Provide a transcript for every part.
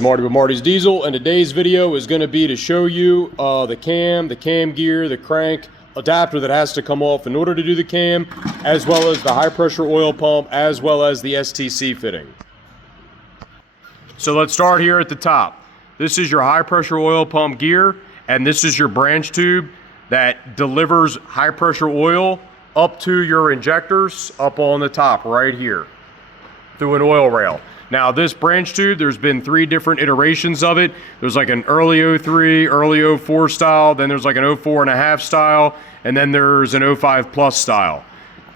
Marty with Marty's Diesel, and today's video is going to be to show you the cam gear, the crank adapter that has to come off in order to do the cam, as well as the high pressure oil pump, as well as the STC fitting. So let's start here at the top. This is your high pressure oil pump gear, and this is your branch tube that delivers high pressure oil up to your injectors up on the top right here through an oil rail. Now this branch tube, there's been 3 different iterations of it. There's like an early 03, early 04 style, then there's like an 04 and a half style, and then there's an 05 plus style.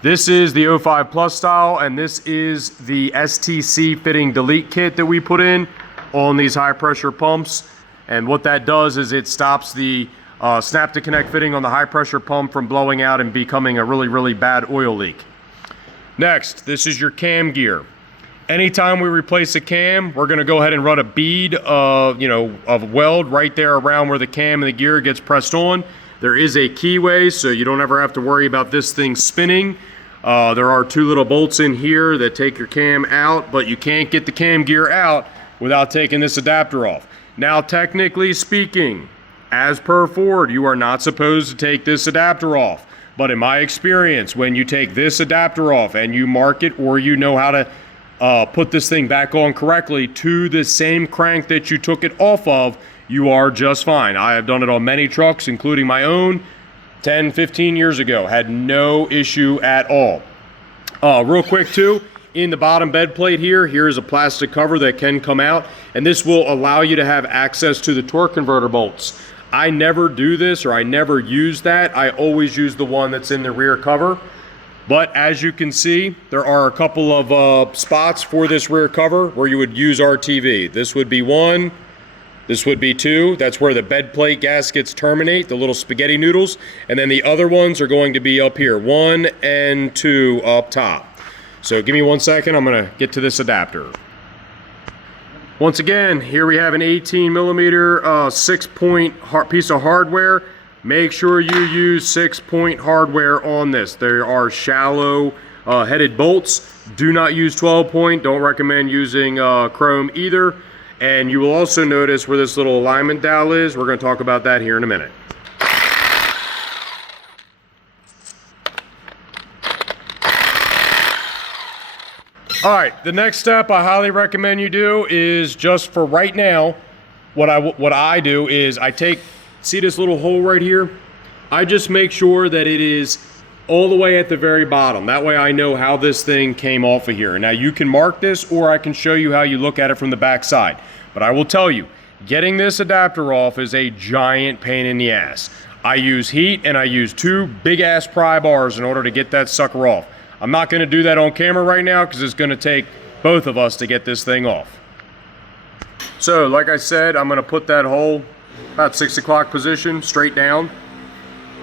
This is the 05 plus style, and this is the STC fitting delete kit that we put in on these high pressure pumps. And what that does is it stops the snap to connect fitting on the high pressure pump from blowing out and becoming a really bad oil leak. Next, this is your cam gear. Anytime we replace a cam, we're going to go ahead and run a bead of weld right there around where the cam and the gear gets pressed on. There is a keyway, so you don't ever have to worry about this thing spinning. There are 2 little bolts in here that take your cam out, but you can't get the cam gear out without taking this adapter off. Now, technically speaking, as per Ford, you are not supposed to take this adapter off. But in my experience, when you take this adapter off and you mark it, or you know how to put this thing back on correctly to the same crank that you took it off of, you are just fine. I have done it on many trucks, including my own 10, 15 years ago. Had no issue at all. Real quick too, in the bottom bed plate here is a plastic cover that can come out, and this will allow you to have access to the torque converter bolts. I never do this, or I never use that. I always use the one that's in the rear cover. But as you can see, there are a couple of spots for this rear cover where you would use RTV. This would be 1, this would be 2. That's where the bed plate gaskets terminate, the little spaghetti noodles. And then the other ones are going to be up here, 1 and 2 up top. So give me 1 second, I'm gonna get to this adapter. Once again, here we have an 18 millimeter 6-point piece of hardware. Make sure you use 6-point hardware on this. There are shallow headed bolts. Do not use 12-point. Don't recommend using chrome either. And you will also notice where this little alignment dowel is. We're going to talk about that here in a minute. All right, the next step I highly recommend you do is, just for right now, what I do is I take, see this little hole right here? I just make sure that it is all the way at the very bottom. That way I know how this thing came off of here. Now you can mark this, or I can show you how you look at it from the back side. But I will tell you, getting this adapter off is a giant pain in the ass. I use heat, and I use 2 big ass pry bars in order to get that sucker off. I'm not gonna do that on camera right now because it's gonna take both of us to get this thing off. So like I said, I'm gonna put that hole about 6 o'clock position, straight down.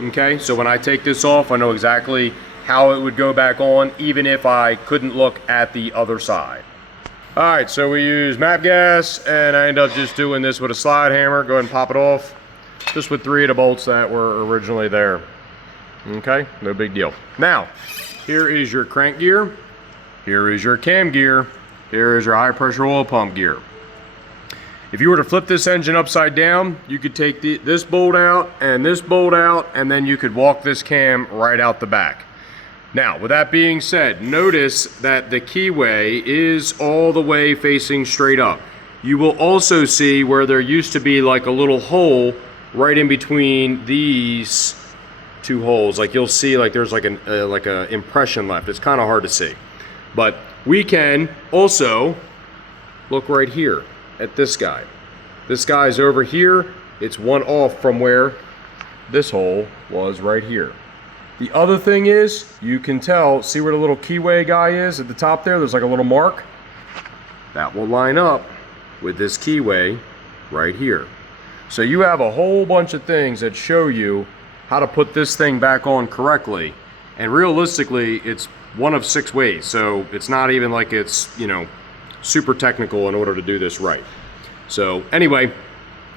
Okay, so when I take this off, I know exactly how it would go back on, even if I couldn't look at the other side. All right, so we use MAP gas, and I end up just doing this with a slide hammer. Go ahead and pop it off, just with 3 of the bolts that were originally there. Okay, no big deal. Now, here is your crank gear, here is your cam gear, here is your high pressure oil pump gear. If you were to flip this engine upside down, you could take this bolt out, and then you could walk this cam right out the back. Now, with that being said, notice that the keyway is all the way facing straight up. You will also see where there used to be like a little hole right in between these 2 holes. Like you'll see, like there's like a impression left. It's kind of hard to see, but we can also look right here at this guy. This guy's over here. It's 1 off from where this hole was right here. The other thing is, you can tell, see where the little keyway guy is at the top there? There's like a little mark. That will line up with this keyway right here. So you have a whole bunch of things that show you how to put this thing back on correctly. And realistically, it's 1 of 6 ways. So it's not even like it's, super technical in order to do this right. So anyway,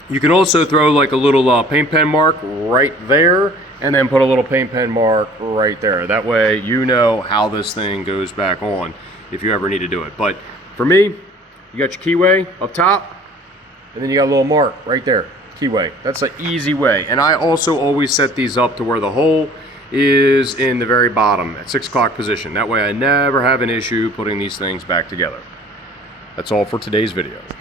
you can also throw like a little paint pen mark right there, and then put a little paint pen mark right there. That way you know how this thing goes back on if you ever need to do it. But for me, you got your keyway up top, and then you got a little mark right there, keyway. That's an easy way. And I also always set these up to where the hole is in the very bottom at 6 o'clock position. That way I never have an issue putting these things back together. That's all for today's video.